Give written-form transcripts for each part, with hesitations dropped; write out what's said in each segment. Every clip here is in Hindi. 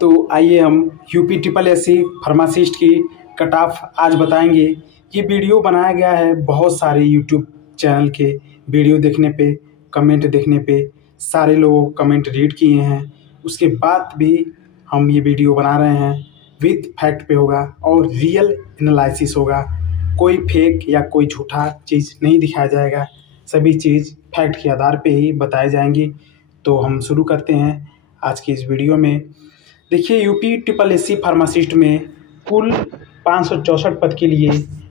तो आइए हम यूपी ट्रिपल एससी फार्मासिस्ट की कट ऑफ आज बताएंगे। ये वीडियो बनाया गया है बहुत सारे यूट्यूब चैनल के वीडियो देखने पे, कमेंट देखने पे, सारे लोग कमेंट रीड किए हैं। उसके बाद भी हम ये वीडियो बना रहे हैं। विथ फैक्ट पे होगा और रियल एनालिसिस होगा। कोई फेक या कोई झूठा चीज़ नहीं दिखाया जाएगा। सभी चीज़ फैक्ट के आधार पे ही बताए जाएंगी। तो हम शुरू करते हैं आज की इस वीडियो में। देखिए, यूपी ट्रिपल एससी फार्मासिस्ट में कुल 564 पद के लिए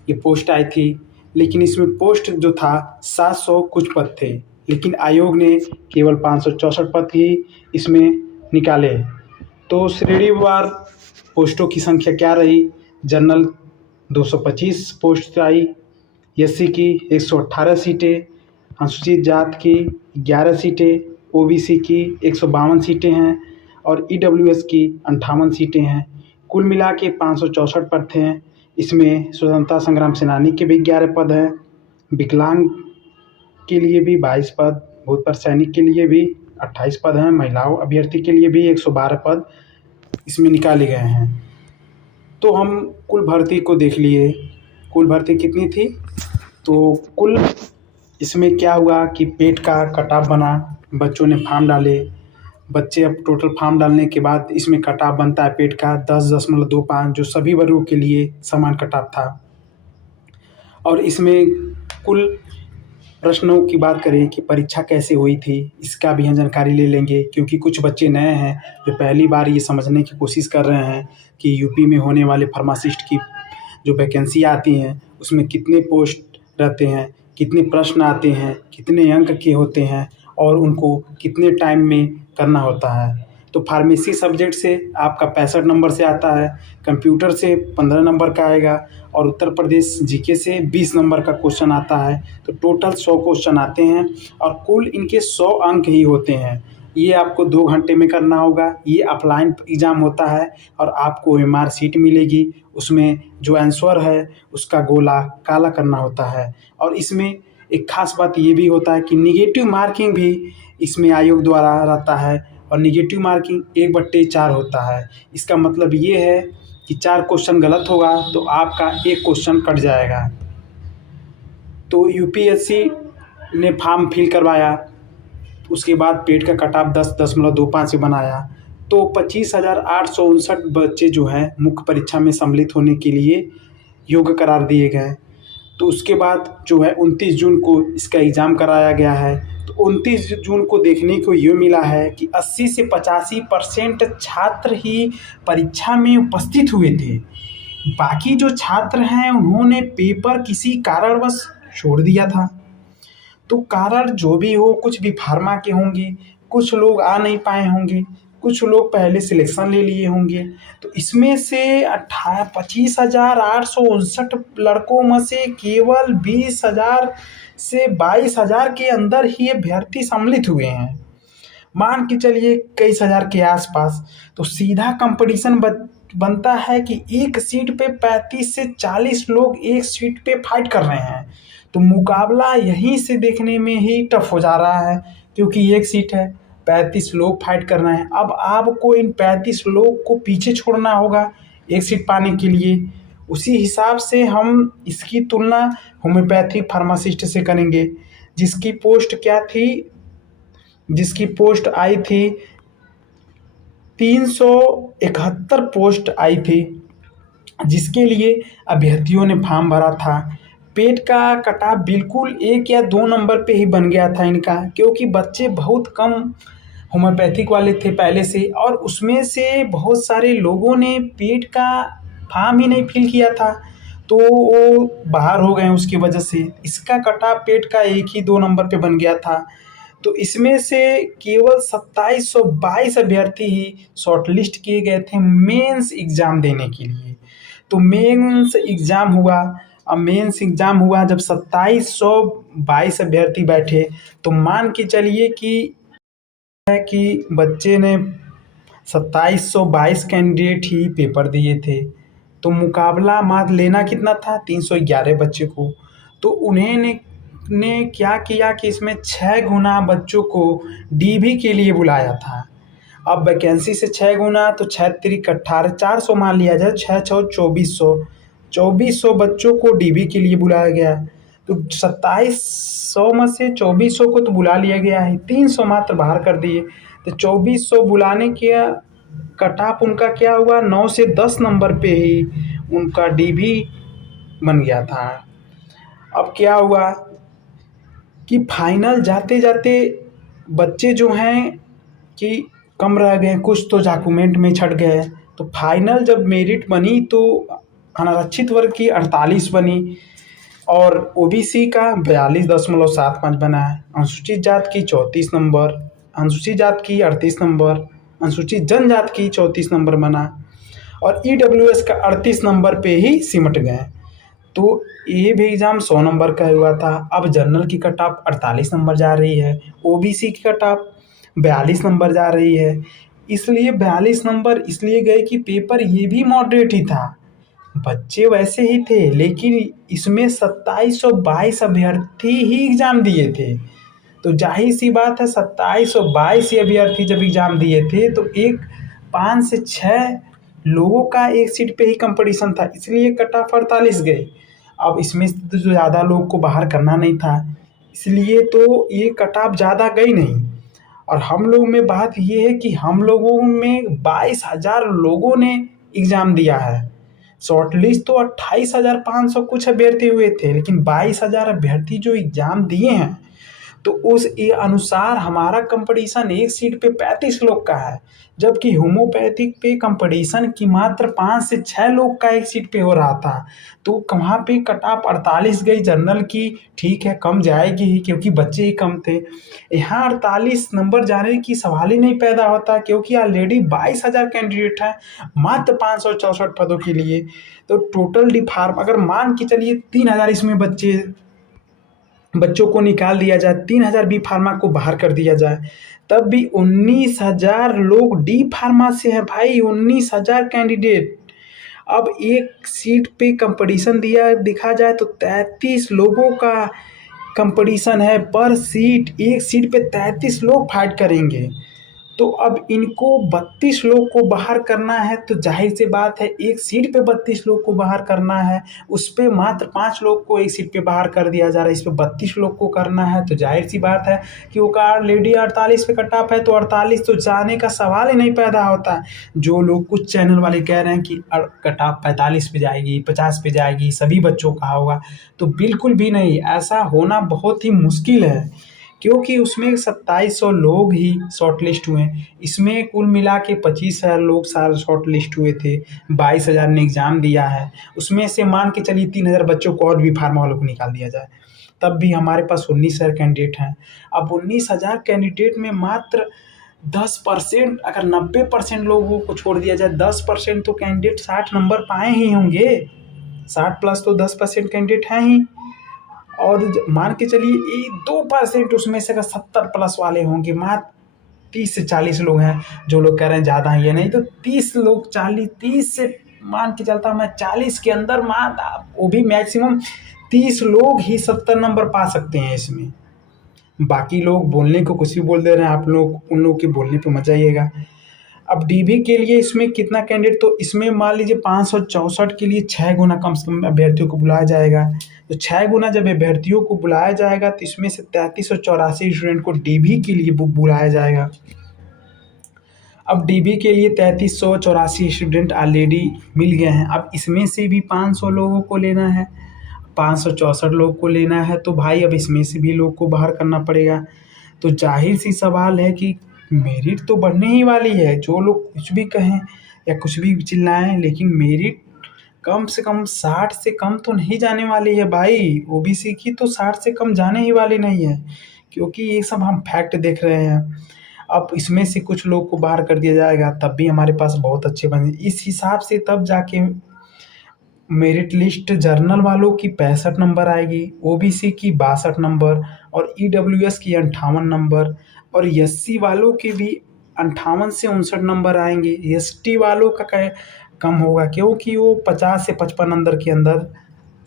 ये पोस्ट आई थी, लेकिन इसमें पोस्ट जो था 700 कुछ पद थे, लेकिन आयोग ने केवल 564 पद ही इसमें निकाले। तो श्रेणीवार पोस्टों की संख्या क्या रही? जनरल 225 पोस्ट आई, एससी की 118 सीटें, अनुसूचित जात की 11 सीटें, ओबीसी की 152 सीटें हैं और ईडब्ल्यूएस की 58 सीटें हैं। कुल मिला के 564 पद थे। इसमें स्वतंत्रता संग्राम सेनानी के भी 11 पद हैं, विकलांग के लिए भी 22 पद, भूतपूर्व सैनिक के लिए भी 28 पद हैं, महिलाओं अभ्यर्थी के लिए भी 112 पद इसमें निकाले गए हैं। तो हम कुल भर्ती को देख लिए। कुल भर्ती कितनी थी? तो कुल इसमें क्या हुआ कि पेट का कट ऑफ बना, बच्चों ने फॉर्म डाले। बच्चे अब टोटल फॉर्म डालने के बाद इसमें कट ऑफ बनता है पेट का 10.25, जो सभी वर्गों के लिए समान कट ऑफ था। और इसमें कुल प्रश्नों की बात करें कि परीक्षा कैसे हुई थी, इसका भी हम जानकारी ले लेंगे, क्योंकि कुछ बच्चे नए हैं जो पहली बार ये समझने की कोशिश कर रहे हैं कि यूपी में होने वाले फार्मासिस्ट की जो वैकेंसी आती हैं उसमें कितने पोस्ट रहते हैं, कितने प्रश्न आते हैं, कितने अंक के होते हैं और उनको कितने टाइम में करना होता है। तो फार्मेसी सब्जेक्ट से आपका 65 नंबर से आता है, कंप्यूटर से 15 नंबर का आएगा और उत्तर प्रदेश जीके से 20 नंबर का क्वेश्चन आता है। तो टोटल 100 क्वेश्चन आते हैं और कुल इनके 100 अंक ही होते हैं। ये आपको 2 घंटे में करना होगा। ये ऑफलाइन एग्ज़ाम होता है और आपको एमआर शीट मिलेगी, उसमें जो आंसर है उसका गोला काला करना होता है। और इसमें एक खास बात ये भी होता है कि निगेटिव मार्किंग भी इसमें आयोग द्वारा रहता है और निगेटिव मार्किंग 1/4 होता है। इसका मतलब ये है कि 4 क्वेश्चन गलत होगा तो आपका 1 क्वेश्चन कट जाएगा। तो यूपीएससी ने फॉर्म फिल करवाया, उसके बाद पेट का कट ऑफ 10.25 से बनाया। तो 25,859 बच्चे जो हैं मुख्य परीक्षा में सम्मिलित होने के लिए योग्य करार दिए गए। तो उसके बाद जो है 29 जून को इसका एग्ज़ाम कराया गया है। तो 29 जून को देखने को ये मिला है कि 80 से 85% छात्र ही परीक्षा में उपस्थित हुए थे। बाकी जो छात्र हैं उन्होंने पेपर किसी कारणवश छोड़ दिया था। तो कारण जो भी हो, कुछ भी फार्मा के होंगे, कुछ लोग आ नहीं पाए होंगे, कुछ लोग पहले सिलेक्शन ले लिए होंगे। तो इसमें से 25,859 लड़कों में से केवल 20,000 से 22,000 के अंदर ही अभ्यर्थी सम्मिलित हुए हैं। मान के चलिए 21,000 के आसपास। तो सीधा कंपटीशन बनता है कि एक सीट पे 35 से 40 लोग एक सीट पे फाइट कर रहे हैं। तो मुकाबला यहीं से देखने में ही टफ हो जा रहा है, क्योंकि एक सीट है, 35 लोग फाइट कर रहे हैं। अब आपको इन 35 लोग को पीछे छोड़ना होगा एक सीट पाने के लिए। उसी हिसाब से हम इसकी तुलना होम्योपैथिक फार्मासिस्ट से करेंगे, जिसकी पोस्ट क्या थी? जिसकी पोस्ट आई थी 371 पोस्ट आई थी, जिसके लिए अभ्यर्थियों ने फॉर्म भरा था। पेट का कट ऑफ बिल्कुल 1 या 2 नंबर पे ही बन गया था इनका, क्योंकि बच्चे बहुत कम होम्योपैथिक वाले थे पहले से, और उसमें से बहुत सारे लोगों ने पेट का फॉर्म ही नहीं फिल किया था, तो वो बाहर हो गए। उसकी वजह से इसका कट ऑफ पेट का 1 ही 2 नंबर पे बन गया था। तो इसमें से केवल 2722 अभ्यर्थी ही शॉर्टलिस्ट किए गए थे मेंस एग्ज़ाम देने के लिए। तो मेंस एग्ज़ाम हुआ। अब मेंस एग्ज़ाम हुआ जब 2722 अभ्यर्थी बैठे, तो मान के चलिए कि बच्चे ने 2722 कैंडिडेट ही पेपर दिए थे। तो मुकाबला मात्र लेना कितना था? 311 बच्चे को। तो उन्हें क्या किया कि इसमें 6 गुना बच्चों को डीवी के लिए बुलाया था। अब वैकेंसी से 6 गुना तो 6 तिरिक 18, 400 मान लिया जाए, 6 छः 2400, 2400 बच्चों को डीबी के लिए बुलाया गया। तो 2700 में से 2400 को तो बुला लिया गया है, 300 मात्र बाहर कर दिए। तो 2400 बुलाने के कट ऑफ उनका क्या हुआ, 9 से 10 नंबर पे ही उनका डीबी बन गया था। अब क्या हुआ कि फाइनल जाते जाते बच्चे जो हैं कि कम रह गए, कुछ तो डॉक्यूमेंट में छट गए। तो फाइनल जब मेरिट बनी तो अनारक्षित वर्ग की 48 बनी और ओबीसी का 42.75 बना है, अनुसूचित जात की 34 नंबर, अनुसूचित जात की 38 नंबर, अनुसूचित जनजात की 34 नंबर बना और ईडब्ल्यूएस का 38 नंबर पे ही सिमट गए। तो ये भी एग्ज़ाम 100 नंबर का हुआ था। अब जनरल की कट ऑफ 48 नंबर जा रही है, ओबीसी की कट ऑफ 42 नंबर जा रही है। इसलिए 42 नंबर इसलिए गए कि पेपर ये भी मॉडरेट ही था, बच्चे वैसे ही थे, लेकिन इसमें 2722 अभ्यर्थी ही एग्ज़ाम दिए थे। तो जाहिर सी बात है 2722 अभ्यर्थी जब एग्ज़ाम दिए थे तो एक 5 से 6 लोगों का एक सीट पे ही कंपटीशन था, इसलिए कट ऑफ 48 गए। अब इसमें से तो जो ज़्यादा लोग को बाहर करना नहीं था, इसलिए तो ये कट ऑफ ज़्यादा गई नहीं। और हम लोग में बात ये है कि हम लोगों में 22,000 लोगों ने एग्ज़ाम दिया है। शॉर्ट लिस्ट तो 28,500 कुछ अभ्यर्थी हुए थे, लेकिन 22,000 अभ्यर्थी जो एग्ज़ाम दिए हैं तो उस ये अनुसार हमारा कंपटीशन एक सीट पे 35 लोग का है, जबकि होम्योपैथिक पे कंपटीशन की मात्र 5 से 6 लोग का एक सीट पे हो रहा था। तो वहाँ पे कट ऑफ 48 गई जनरल की, ठीक है कम जाएगी ही क्योंकि बच्चे ही कम थे। यहाँ 48 नंबर जाने की सवाल ही नहीं पैदा होता क्योंकि ऑलरेडी 22,000 कैंडिडेट हैं मात्र 564 पदों के लिए। तो टोटल डी फार्म अगर मान के चलिए 3,000 इसमें बच्चों को निकाल दिया जाए, 3,000 बी फार्मा को बाहर कर दिया जाए, तब भी 19,000 लोग डी फार्मा से हैं भाई, 19,000 कैंडिडेट। अब एक सीट पे कंपटीशन दिखा जाए तो 33 लोगों का कंपटीशन है पर सीट, एक सीट पे 33 लोग फाइट करेंगे। तो अब इनको 32 लोग को बाहर करना है, तो जाहिर सी बात है एक सीट पे 32 लोग को बाहर करना है, उस पे मात्र 5 लोग को एक सीट पे बाहर कर दिया जा रहा है, इस पे 32 लोग को करना है। तो जाहिर सी बात है कि वो ऑलरेडी 48 पे कट ऑफ है, तो 48 तो जाने का सवाल ही नहीं पैदा होता। जो लोग कुछ चैनल वाले कह रहे हैं कि कट ऑफ 45 पे जाएगी, 50 पे जाएगी, सभी बच्चों का होगा, तो बिल्कुल भी नहीं, ऐसा होना बहुत ही मुश्किल है क्योंकि उसमें 2700 लोग ही शॉर्ट लिस्ट हुए। इसमें कुल मिला के 25,000 लोग शॉर्ट लिस्ट हुए थे, 22,000 ने एग्ज़ाम दिया है, उसमें से मान के चलिए 3,000 बच्चों को और भी फार्मा वालों को निकाल दिया जाए, तब भी हमारे पास 19,000 कैंडिडेट हैं। अब 19,000 कैंडिडेट में मात्र 10%, अगर 90% लोगों को छोड़ दिया जाए, 10% तो कैंडिडेट 60 नंबर पाए ही होंगे, 60 प्लस तो 10% कैंडिडेट हैं ही। और मान के चलिए 2% उसमें से अगर 70 प्लस वाले होंगे, मात्र 30 से 40 लोग हैं, जो लोग कह रहे हैं ज़्यादा है ये नहीं, तो 30 लोग 30 से मान के चलता हूँ मैं 40 के अंदर वो भी मैक्सिमम 30 लोग ही 70 नंबर पा सकते हैं इसमें। बाकी लोग बोलने को कुछ भी बोल दे रहे हैं, आप लोग उन लोग के बोलने पे मत जाइएगा। अब डीबी के लिए इसमें कितना कैंडिडेट, तो इसमें मान लीजिए 564 के लिए 6 गुना कम से कम अभ्यर्थियों को बुलाया जाएगा। तो 6 गुना जब अभ्यर्थियों को बुलाया जाएगा तो इसमें से 3384 स्टूडेंट को डीबी के लिए बुलाया जाएगा। अब डीबी के लिए 3384 स्टूडेंट ऑलरेडी मिल गए हैं, अब इसमें से भी 500 लोगों को लेना है, 564 लोग को लेना है, तो भाई अब इसमें से भी लोग को बाहर करना पड़ेगा। तो जाहिर सी सवाल है कि मेरिट तो बढ़ने ही वाली है, जो लोग कुछ भी कहें या कुछ भी चिल्लाएं, लेकिन मेरिट कम से कम 60 से कम तो नहीं जाने वाली है भाई। ओबीसी की तो 60 से कम जाने ही वाली नहीं है, क्योंकि ये सब हम फैक्ट देख रहे हैं। अब इसमें से कुछ लोग को बाहर कर दिया जाएगा, तब भी हमारे पास बहुत अच्छे बने, इस हिसाब से तब जाके मेरिट लिस्ट जनरल वालों की 65 नंबर आएगी, ओबीसी की 62 नंबर और ईडब्ल्यूएस की 58 नंबर और एससी वालों के भी 58 से 59 नंबर आएंगे। एसटी वालों का कम होगा क्योंकि वो 50 से 55 नंबर के अंदर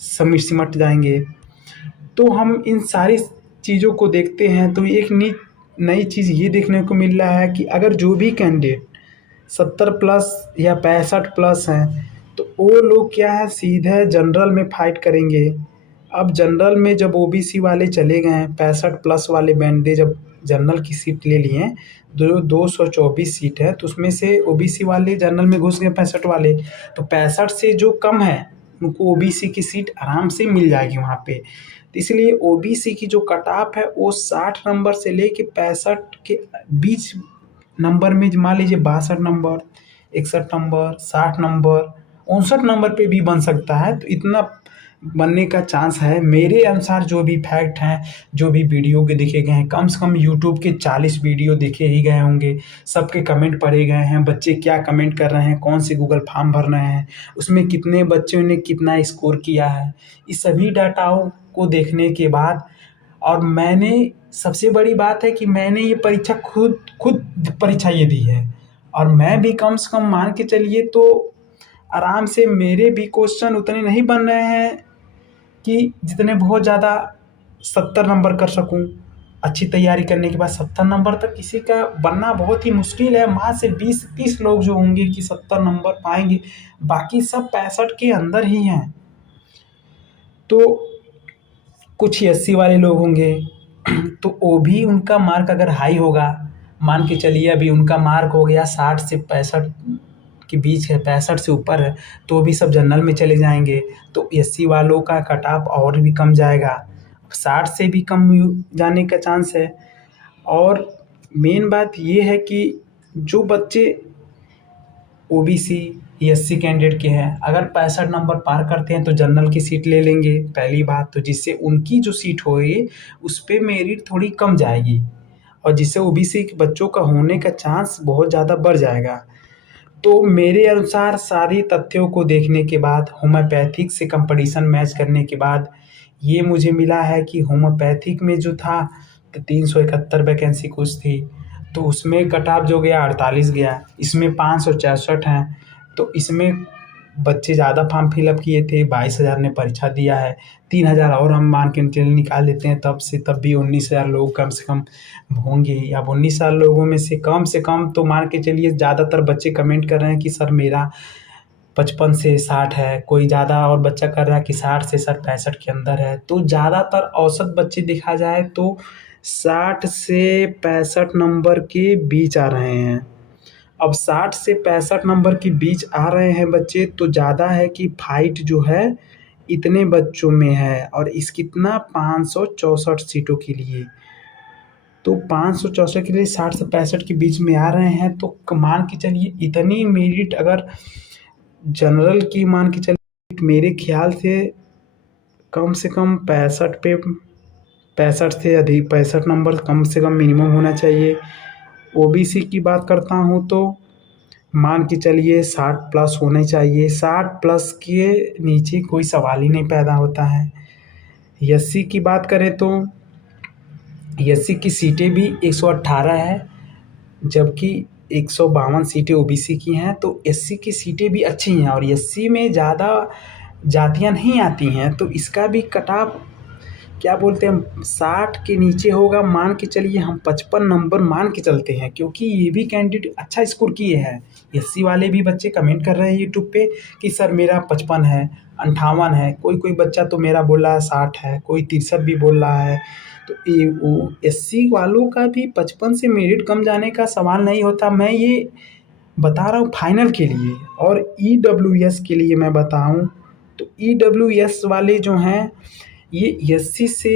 सिमट जाएंगे। तो हम इन सारी चीज़ों को देखते हैं तो एक नई चीज़ ये देखने को मिल रहा है कि अगर जो भी कैंडिडेट 70 प्लस या 65 प्लस हैं, तो वो लोग क्या है सीधे जनरल में फाइट करेंगे। अब जनरल में जब ओबीसी वाले चले गए हैं, 65 प्लस वाले बैंडे जब जनरल की सीट ले लिए हैं, 224 सीट है, तो उसमें से ओबीसी वाले जनरल में घुस गए 65 वाले, तो 65 से जो कम है उनको ओबीसी की सीट आराम से मिल जाएगी वहाँ पे। तो इसलिए ओबीसी की जो कट ऑफ है वो 60 नंबर से लेके 65 के बीच नंबर में, मान लीजिए 62 नंबर, 61 नंबर, 60 नंबर, 59 नंबर पे भी बन सकता है। तो इतना बनने का चांस है मेरे अनुसार। जो भी फैक्ट हैं, जो भी वीडियो के देखे गए हैं, कम से कम यूट्यूब के 40 वीडियो देखे ही गए होंगे, सबके कमेंट पढ़े गए हैं, बच्चे क्या कमेंट कर रहे हैं, कौन से गूगल फॉर्म भर रहे हैं, उसमें कितने बच्चों ने कितना स्कोर किया है, इस सभी डाटाओं को देखने के बाद, और मैंने सबसे बड़ी बात है कि मैंने ये परीक्षा खुद खुद परीक्षा ये दी है, और मैं भी कम से कम मान के चलिए तो आराम से मेरे भी क्वेश्चन उतने नहीं बन रहे हैं कि जितने बहुत ज़्यादा 70 नंबर कर सकूं। अच्छी तैयारी करने के बाद 70 नंबर तक किसी का बनना बहुत ही मुश्किल है। वहाँ से 20-30 लोग जो होंगे कि 70 नंबर पाएंगे, बाकी सब 65 के अंदर ही हैं। तो कुछ 80 वाले लोग होंगे तो वो भी उनका मार्क अगर हाई होगा, मान के चलिए अभी उनका मार्क हो गया 60 से 65 के बीच है, 65 से ऊपर है, तो भी सब जनरल में चले जाएंगे। तो 80 वालों का कट ऑफ और भी कम जाएगा, 60 से भी कम जाने का चांस है। और मेन बात ये है कि जो बच्चे ओबीसी एससी कैंडिडेट के हैं, अगर 65 नंबर पार करते हैं तो जनरल की सीट ले लेंगे पहली बात, तो जिससे उनकी जो सीट होगी उस पर मेरिट थोड़ी कम जाएगी, और जिससे ओबीसी के बच्चों का होने का चांस बहुत ज़्यादा बढ़ जाएगा। तो मेरे अनुसार सारी तथ्यों को देखने के बाद, होम्योपैथिक से कंपटीशन मैच करने के बाद, ये मुझे मिला है कि होम्योपैथिक में जो था तो 371 वैकेंसी कुछ थी, तो उसमें कट ऑफ जो गया 48 गया, इसमें 566 हैं। तो इसमें बच्चे ज़्यादा फॉर्म फिलअप किए थे, 22,000 ने परीक्षा दिया है, 3,000 और हम मान के चलिए निकाल देते हैं, तब भी 19,000 लोग कम से कम होंगे। अब 19,000 लोगों में से कम तो मान के चलिए ज़्यादातर बच्चे कमेंट कर रहे हैं कि सर मेरा 55 से 60 है, कोई ज़्यादा और बच्चा कर रहा है कि 60 से सर 65 के अंदर है। तो ज़्यादातर औसत बच्चे देखा जाए तो 60 से 65 नंबर के बीच आ रहे हैं। अब 60 से 65 नंबर के बीच आ रहे हैं बच्चे, तो ज़्यादा है कि फाइट जो है इतने बच्चों में है, और इस कितना 564 सीटों के लिए। तो 564 के लिए 60 से 65 के बीच में आ रहे हैं, तो मान के चलिए इतनी मेरिट अगर जनरल की मान के चलिए, मेरे ख्याल से कम 65 से अधिक 65 नंबर कम से कम मिनिमम होना चाहिए। ओबीसी की बात करता हूँ तो मान के चलिए 60 प्लस होने चाहिए, 60 प्लस के नीचे कोई सवाल ही नहीं पैदा होता है। एससी की बात करें तो एससी की सीटें भी 118 है, जबकि 152 सीटें ओबीसी की हैं। तो एससी की सीटें भी अच्छी हैं, और एससी में ज़्यादा जातियां नहीं आती हैं, तो इसका भी कट ऑफ क्या बोलते हैं 60 के नीचे होगा। मान के चलिए हम 55 नंबर मान के चलते हैं, क्योंकि ये भी कैंडिडेट अच्छा स्कोर किए हैं। एससी वाले भी बच्चे कमेंट कर रहे हैं यूट्यूब पे कि सर मेरा 55 है, 58 है, कोई बच्चा तो मेरा बोल रहा है 60 है, कोई 63 भी बोल रहा है। तो ये वो एससी वालों का भी 55 से मेरिट कम जाने का सवाल नहीं होता। मैं ये बता रहा हूँ फाइनल के लिए, और ईडब्ल्यूएस के लिए मैं बताऊँ तो ईडब्ल्यूएस वाले जो हैं ये एससी से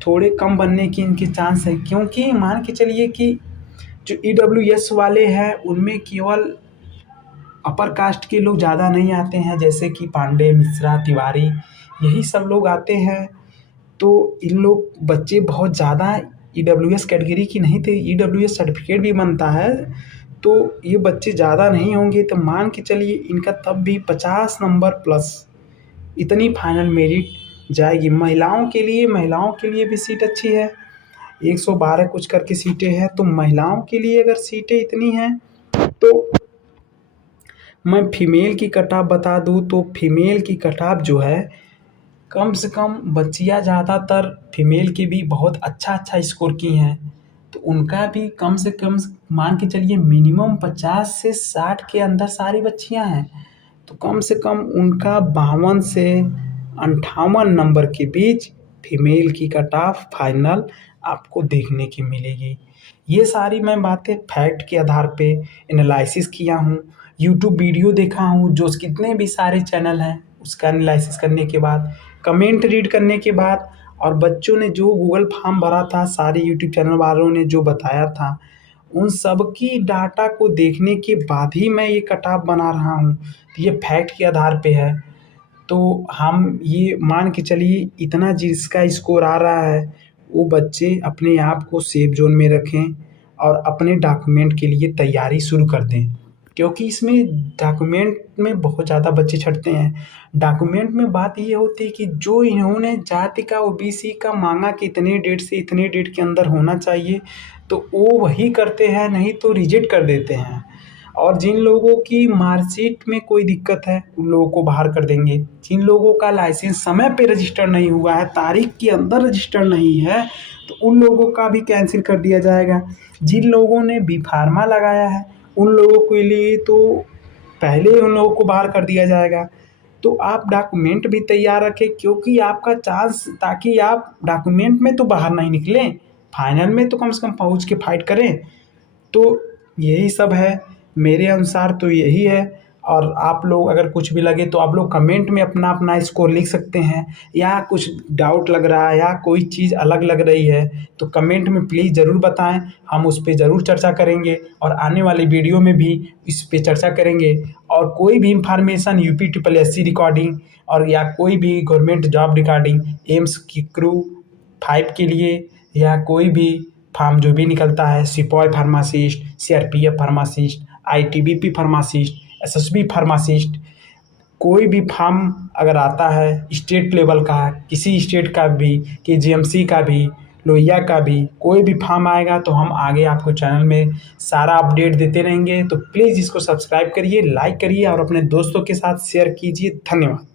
थोड़े कम बनने की इनके चांस है, क्योंकि मान के चलिए कि जो ईडब्ल्यूएस वाले हैं उनमें केवल अपर कास्ट के लोग ज़्यादा नहीं आते हैं, जैसे कि पांडे, मिश्रा, तिवारी, यही सब लोग आते हैं। तो इन लोग बच्चे बहुत ज़्यादा ईडब्ल्यूएस कैटेगरी की नहीं थे, ईडब्ल्यूएस सर्टिफिकेट भी बनता है, तो ये बच्चे ज़्यादा नहीं होंगे। तो मान के चलिए इनका तब भी 50 नंबर प्लस इतनी फाइनल मेरिट जाएगी। महिलाओं के लिए भी सीट अच्छी है, 112 कुछ करके सीटें हैं। तो महिलाओं के लिए अगर सीटें इतनी हैं, तो मैं फीमेल की कट ऑफ बता दूं तो फीमेल की कट ऑफ जो है कम से कम बच्चियां ज़्यादातर फीमेल की भी बहुत अच्छा स्कोर की हैं। तो उनका भी कम से कम मान के चलिए मिनिमम 50 से 60 के अंदर सारी बच्चियां हैं। तो कम से कम उनका 52 से 58 नंबर के बीच फीमेल की कट ऑफ फाइनल आपको देखने की मिलेगी। ये सारी मैं बातें फैक्ट के आधार पे एनालिसिस किया हूँ, यूट्यूब वीडियो देखा हूँ, जो कितने भी सारे चैनल हैं उसका एनालिसिस करने के बाद, कमेंट रीड करने के बाद, और बच्चों ने जो गूगल फॉर्म भरा था, सारे यूट्यूब चैनल वालों ने जो बताया था, उन सब की डाटा को देखने के बाद ही मैं ये कट ऑफ बना रहा हूँ। तो ये फैक्ट के आधार पे है। तो हम ये मान के चलिए इतना जिसका स्कोर आ रहा है वो बच्चे अपने आप को सेफ जोन में रखें और अपने डॉक्यूमेंट के लिए तैयारी शुरू कर दें, क्योंकि इसमें डॉक्यूमेंट में बहुत ज़्यादा बच्चे छँटते हैं। डॉक्यूमेंट में बात ये होती है कि जो इन्होंने जाति का ओबीसी का मांगा कि इतने डेट से इतने डेट के अंदर होना चाहिए, तो वो वही करते हैं, नहीं तो रिजेक्ट कर देते हैं। और जिन लोगों की मार्कशीट में कोई दिक्कत है उन लोगों को बाहर कर देंगे। जिन लोगों का लाइसेंस समय पे रजिस्टर नहीं हुआ है, तारीख के अंदर रजिस्टर नहीं है, तो उन लोगों का भी कैंसिल कर दिया जाएगा। जिन लोगों ने बी फार्मा लगाया है उन लोगों के लिए तो पहले उन लोगों को बाहर कर दिया जाएगा। तो आप डॉक्यूमेंट भी तैयार रखें, क्योंकि आपका चांस, ताकि आप डॉक्यूमेंट में तो बाहर नहीं निकलें, फाइनल में तो कम से कम पहुँच के फाइट करें। तो यही सब है, मेरे अनुसार तो यही है। और आप लोग अगर कुछ भी लगे तो आप लोग कमेंट में अपना अपना स्कोर लिख सकते हैं, या कुछ डाउट लग रहा है या कोई चीज़ अलग लग रही है तो कमेंट में प्लीज़ ज़रूर बताएं, हम उस पे ज़रूर चर्चा करेंगे और आने वाली वीडियो में भी इस पे चर्चा करेंगे। और कोई भी इंफॉर्मेशन यूपी SSSC रिकॉर्डिंग और या कोई भी गवर्नमेंट जॉब रिकॉर्डिंग, एम्स की क्रू 5 के लिए, या कोई भी फार्म जो भी निकलता है, सिपाही pharmacist, CRPF pharmacist, ITBP pharmacist, SSB pharmacist, कोई भी फार्म अगर आता है स्टेट लेवल का, किसी स्टेट का भी, केजीएमसी का भी, लोहिया का भी, कोई भी फार्म आएगा तो हम आगे आपको चैनल में सारा अपडेट देते रहेंगे। तो प्लीज़ इसको सब्सक्राइब करिए, लाइक करिए और अपने दोस्तों के साथ शेयर कीजिए। धन्यवाद।